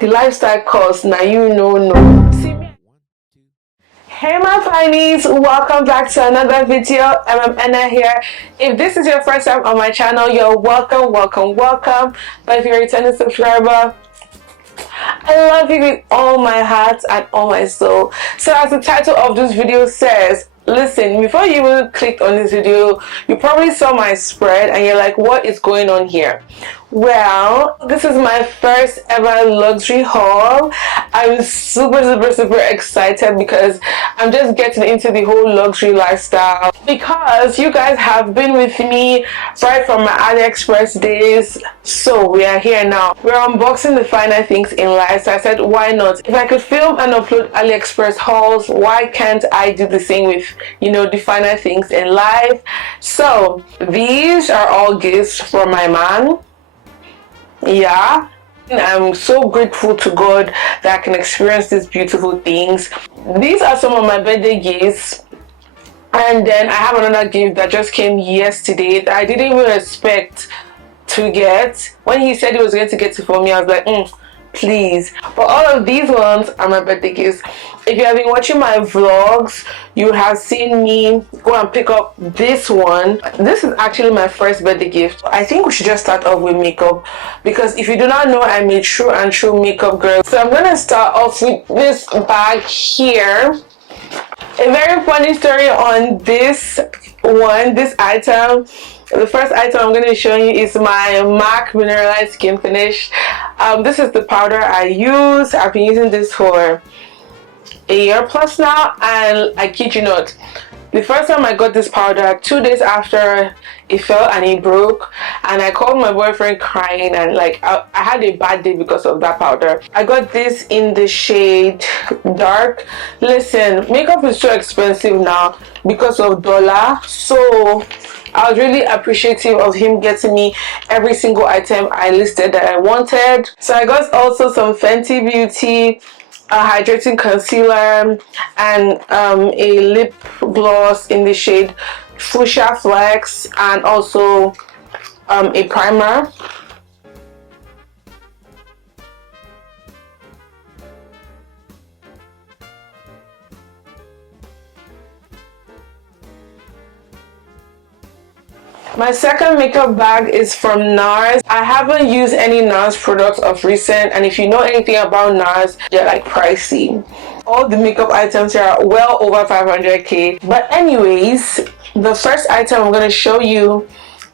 the lifestyle course. Now you know no. See me. Hey my pinies, welcome back to another video. EMEMEne here. If this is your first time on my channel, you're welcome. But if you're a returning subscriber, I love you with all my heart and all my soul. So as the title of this video says, listen, before you even clicked on this video, you probably saw my spread and you're like, what is going on here? Well, this is my first ever luxury haul. I'm super excited because I'm just getting into the whole luxury lifestyle, because you guys have been with me right from my AliExpress days. So we are here now. We're unboxing the finer things in life. So I said, why not? If I could film and upload AliExpress hauls, why can't I do the same with, you know, the finer things in life? So these are all gifts for my man. Yeah, I'm so grateful to God that I can experience these beautiful things. These are some of my birthday gifts, and then I have another gift that just came yesterday that I didn't even expect to get. When he said he was going to get it for me, I was like, please. But all of these ones are my birthday gifts. If you have been watching my vlogs, you have seen me go and pick up this one. This is actually my first birthday gift. I think we should just start off with makeup, because if you do not know, I'm a true and true makeup girl. So I'm gonna start off with this bag here. A very funny story on this item. The first item I'm going to show you is my MAC Mineralized Skin Finish. This is the powder I use. I've been using this for a year plus now, and I kid you not, the first time I got this powder, 2 days after it fell and it broke, and I called my boyfriend crying, and like I had a bad day because of that powder. I got this in the shade dark. Listen, makeup is so expensive now because of dollar, so I was really appreciative of him getting me every single item I listed that I wanted. So I got also some Fenty Beauty hydrating concealer and a lip gloss in the shade Fuchsia Flex, and also a primer. My second makeup bag is from NARS. I haven't used any NARS products of recent, and if you know anything about NARS, they're like pricey. All the makeup items are well over 500k. But anyways, the first item I'm going to show you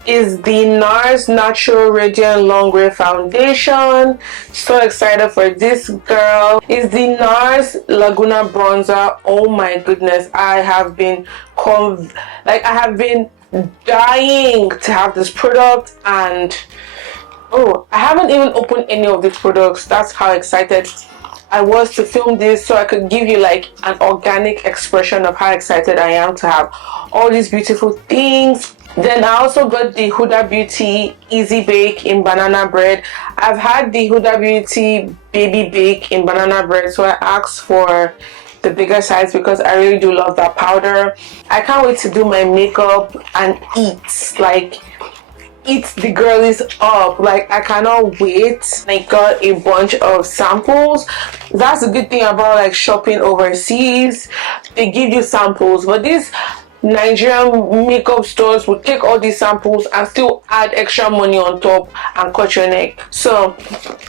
is the NARS Natural Radiant Longwear Foundation. So excited for this girl. Is the NARS Laguna Bronzer. Oh my goodness, I have been dying to have this product, and I haven't even opened any of these products. That's how excited I was to film this, so I could give you like an organic expression of how excited I am to have all these beautiful things. Then I also got the Huda Beauty Easy Bake in banana bread. I've had the Huda Beauty Baby Bake in banana bread, so I asked for the bigger size because I really do love that powder. I can't wait to do my makeup and eat the girlies up. Like, I cannot wait. I got a bunch of samples. That's a good thing about like shopping overseas. They give you samples, but these Nigerian makeup stores will take all these samples and still add extra money on top and cut your neck. So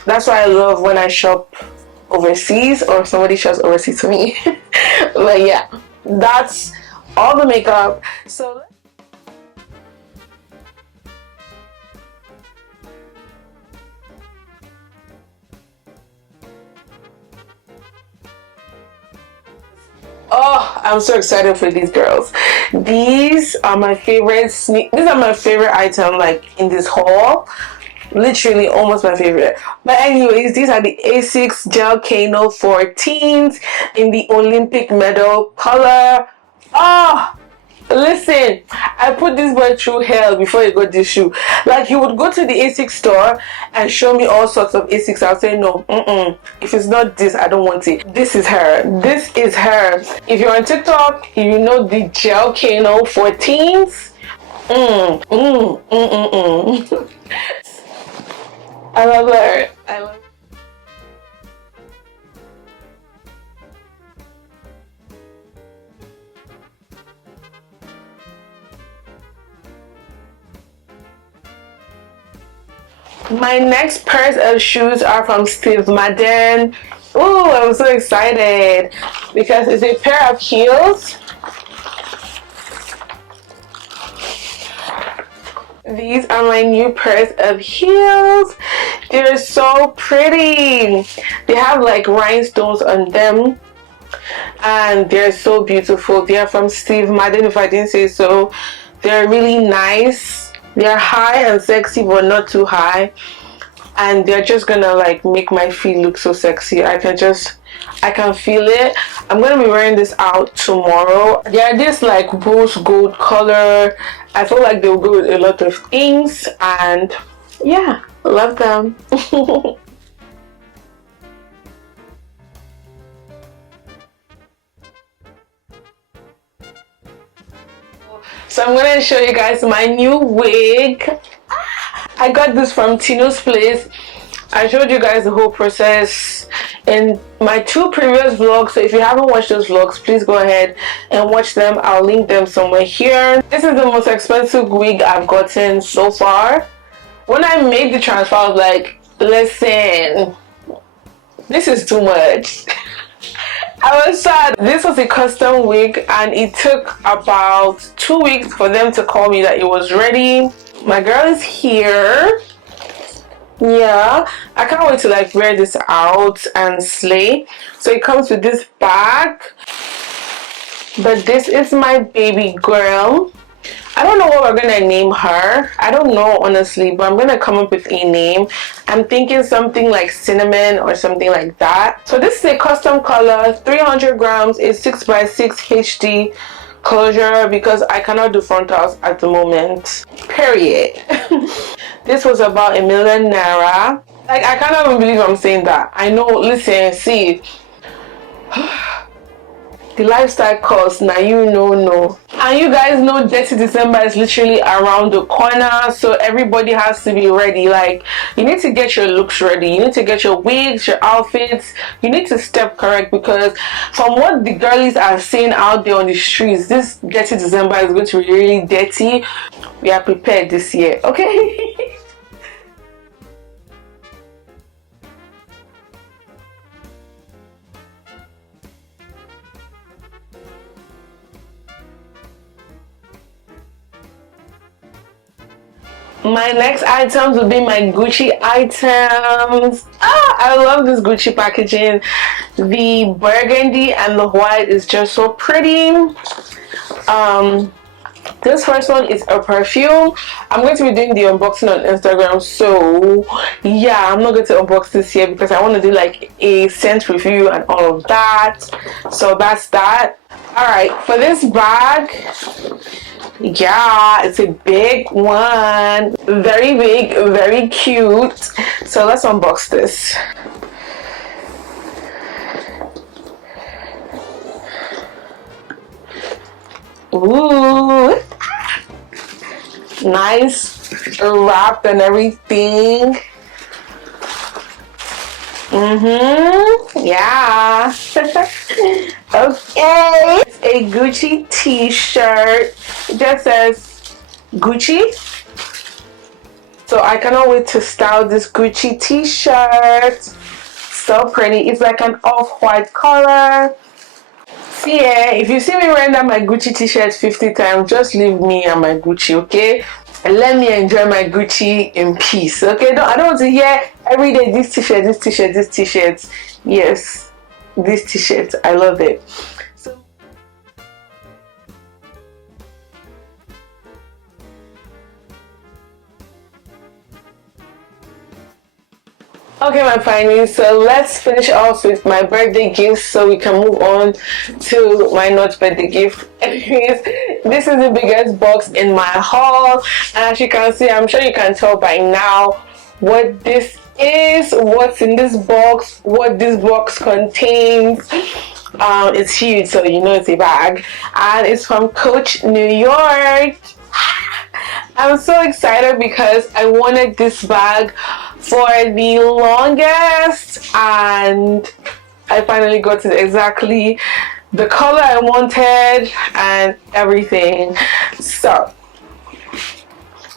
that's why I love when I shop overseas, or somebody shows overseas to me. But yeah, that's all the makeup. So I'm so excited for these girls. These are my favorite these are my favorite item like in this haul. Literally almost my favorite. But anyways, these are the A6 Gel Kano 14s in the Olympic medal color. Listen, I put this boy through hell before he got this shoe. Like, he would go to the A6 store and show me all sorts of A6. I'll say no, if it's not this, I don't want it. This is her. This is her. If you're on TikTok, you know the Gel Kano 14s. I love her. I love My next pairs of shoes are from TheEmemEne. Oh, I'm so excited because it's a pair of heels. These are my new pairs of heels. They're so pretty. They have like rhinestones on them and they're so beautiful. They're from TheEmemEne, if I didn't say so. They're really nice. They're high and sexy but not too high, and they're just gonna like make my feet look so sexy. I can feel it. I'm gonna be wearing this out tomorrow. They're this like rose gold color. I feel like they'll go with a lot of things, and yeah, love them. So I'm gonna show you guys my new wig. I got this from Tino's place. I showed you guys the whole process in my 2 previous vlogs, so if you haven't watched those vlogs, please go ahead and watch them. I'll link them somewhere here. This is the most expensive wig I've gotten so far. When I made the transfer, I was like, listen, this is too much. I was sad. This was a custom wig and it took about 2 weeks for them to call me that it was ready. My girl is here. Yeah, I can't wait to like wear this out and slay. So it comes with this bag, but this is my baby girl. I don't know what we're gonna name her. I don't know honestly, but I'm gonna come up with a name. I'm thinking something like cinnamon or something like that. So this is a custom color, 300 grams, a 6x6 HD closure because I cannot do frontals at the moment, period. This was about ₦1,000,000. Like, I can't even believe I'm saying that. I know, listen, see, the lifestyle cost, now you know. And you guys know Dirty December is literally around the corner, so everybody has to be ready. Like, you need to get your looks ready. You need to get your wigs, your outfits. You need to step correct because from what the girlies are saying out there on the streets, this Dirty December is going to be really dirty. We are prepared this year, okay? My next items will be my Gucci items. I love this Gucci packaging. The burgundy and the white is just so pretty. This first one is a perfume. I'm going to be doing the unboxing on Instagram, so yeah, I'm not going to unbox this here because I want to do like a scent review and all of that. So that's that. Alright, for this bag, yeah, it's a big one, very big, very cute. So let's unbox this. Ooh, nice wrapped and everything. Yeah. Okay, it's a Gucci t-shirt. It just says Gucci, so I cannot wait to style this Gucci t-shirt. So pretty. It's like an off-white color. See, yeah, if you see me wearing that my Gucci t-shirt 50 times, just leave me and my Gucci, okay? And let me enjoy my Gucci in peace, okay? I don't want to hear every day this t-shirt, this t-shirt, this t-shirt. Yes, this t-shirt, I love it. So okay, my finest, so let's finish off with my birthday gifts so we can move on to my not birthday gift. Anyways, this is the biggest box in my haul, and as you can see, I'm sure you can tell by now what this is, what's in this box, what this box contains. It's huge, so you know it's a bag, and it's from Coach New York. I'm so excited because I wanted this bag for the longest and I finally got it exactly the color I wanted and everything. So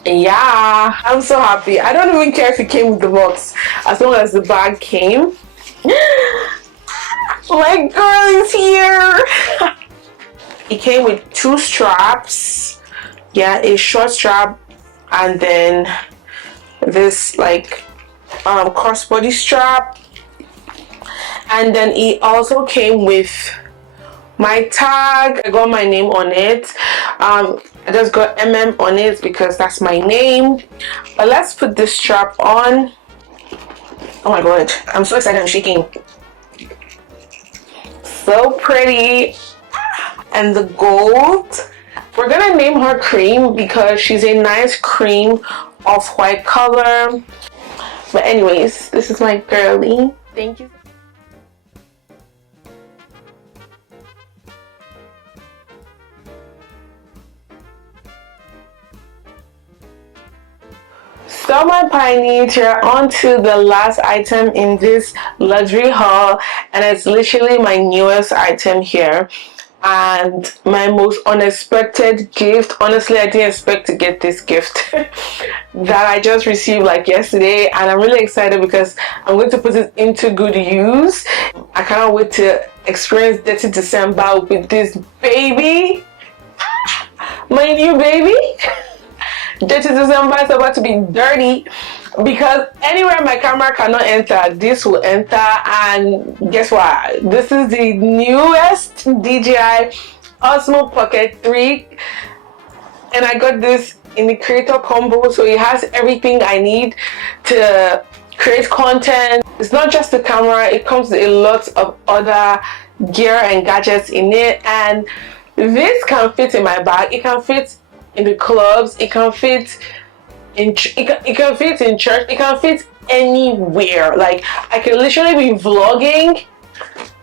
Yeah, I'm so happy. I don't even care if it came with the box, as long as the bag came. My girl is here. It came with 2 straps. Yeah, a short strap and then this like crossbody strap, and then it also came with my tag. I got my name on it. I just got EMEM on it because that's my name. But let's put this strap on. Oh my god, I'm so excited, I'm shaking. So pretty. And the gold, we're gonna name her Cream because she's a nice cream off-white color. But anyways, this is my girly. Thank you. So my pioneers, we're on to the last item in this luxury haul, and it's literally my newest item here and my most unexpected gift. Honestly, I didn't expect to get this gift that I just received like yesterday, and I'm really excited because I'm going to put it into good use. I cannot wait to experience Dirty December with this baby, my new baby. Dirty December is about to be dirty because anywhere my camera cannot enter, this will enter. And guess what? This is the newest DJI Osmo Pocket 3, and I got this in the creator combo, so it has everything I need to create content. It's not just the camera, it comes with a lot of other gear and gadgets in it, and this can fit in my bag. It can fit in the clubs, it can fit in it can fit in church, it can fit anywhere. Like, I can literally be vlogging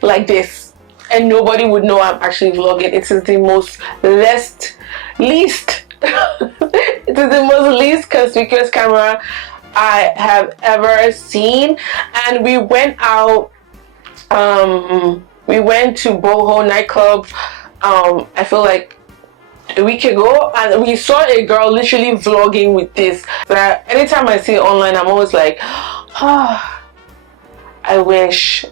like this and nobody would know I'm actually vlogging. It is the most least it is the most least conspicuous camera I have ever seen. And we went out, we went to Boho nightclub, I feel like a week ago, and we saw a girl literally vlogging with this. But anytime I see it online, I'm always like, oh, I wish.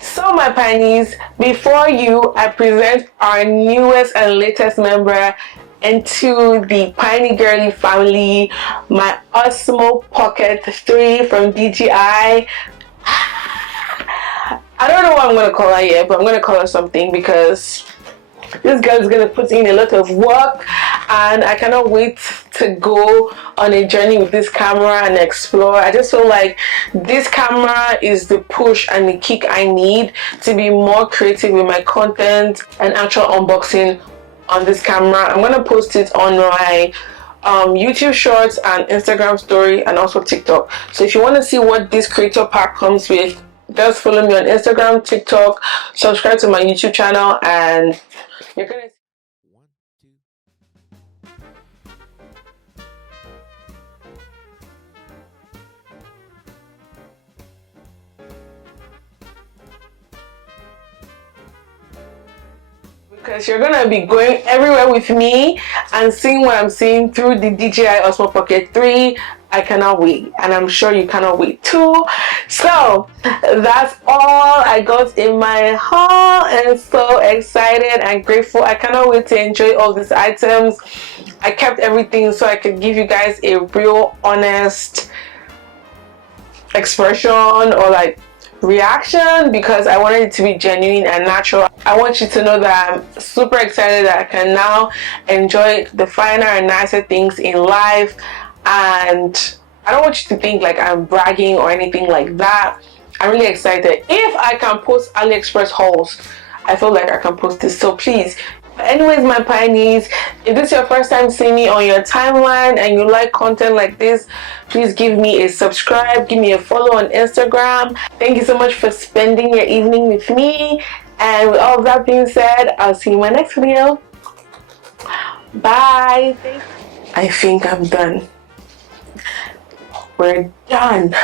So my pioneers, before you, I present our newest and latest member into the Piney Girly family, my Osmo Pocket 3 from DJI. I don't know what I'm gonna call her yet, but I'm gonna call her something because this girl is going to put in a lot of work, and I cannot wait to go on a journey with this camera and explore. I just feel like this camera is the push and the kick I need to be more creative with my content and actual unboxing on this camera. I'm going to post it on my YouTube shorts and Instagram story, and also TikTok. So if you want to see what this creator pack comes with, just follow me on Instagram, TikTok, subscribe to my YouTube channel, and you're gonna because you're gonna be going everywhere with me and seeing what I'm seeing through the DJI Osmo Pocket 3. I cannot wait, and I'm sure you cannot wait too. So that's all I got in my haul, and so excited and grateful. I cannot wait to enjoy all these items. I kept everything so I could give you guys a real honest expression or like reaction, because I wanted it to be genuine and natural. I want you to know that I'm super excited that I can now enjoy the finer and nicer things in life, and I don't want you to think like I'm bragging or anything like that. I'm really excited. If I can post AliExpress hauls, I feel like I can post this, so please. Anyways, my pioneers, if this is your first time seeing me on your timeline and you like content like this, please give me a subscribe, give me a follow on Instagram. Thank you so much for spending your evening with me, and with all of that being said, I'll see you in my next video. Bye. I think I'm done. We're done.